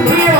Hallelujah.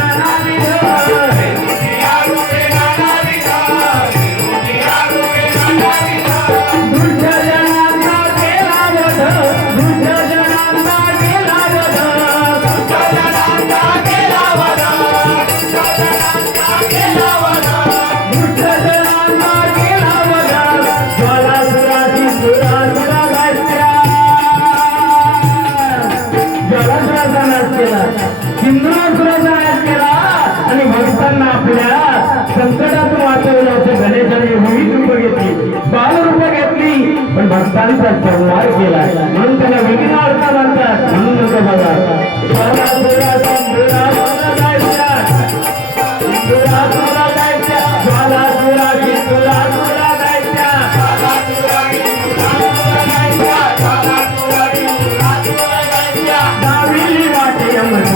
आपल्याला संकटातून वाचवलं असं गणेशाने विविध रूप घेतली बालरूप घेतली पण भक्तांचा संवार केला म्हणून त्याला विविध अर्थ म्हणतात म्हणून बघा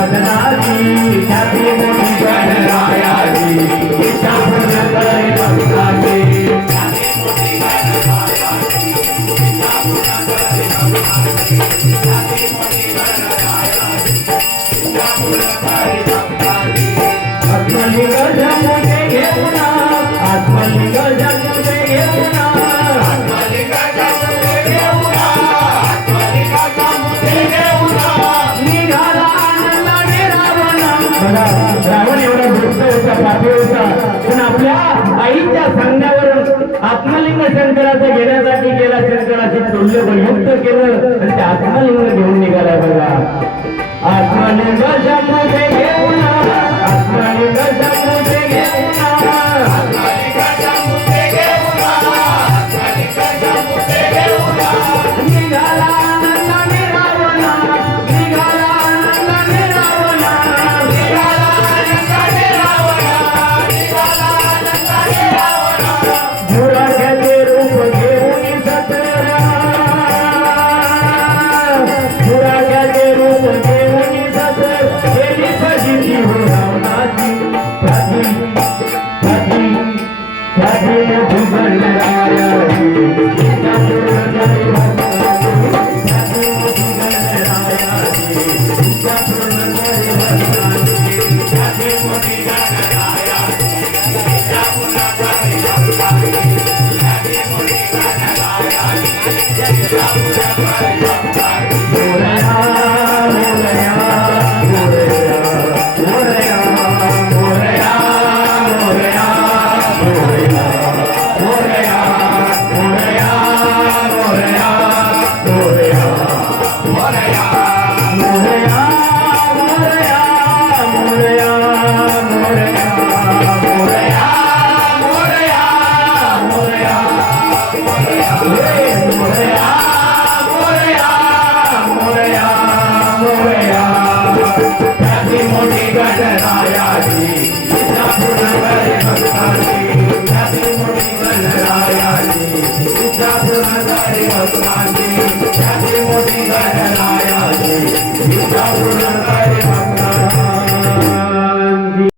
Thank. रावण एवढा दुःख होता पापी होता पण आपल्या आईच्या सांगण्यावरून आत्मलिंग शंकराचं घेण्यासाठी गेला शंकराचे तुल्य युक्त केलं आणि ते आत्मलिंग घेऊन निघाला बघा. आत्मनिर्भर Yeah. मोठी घराया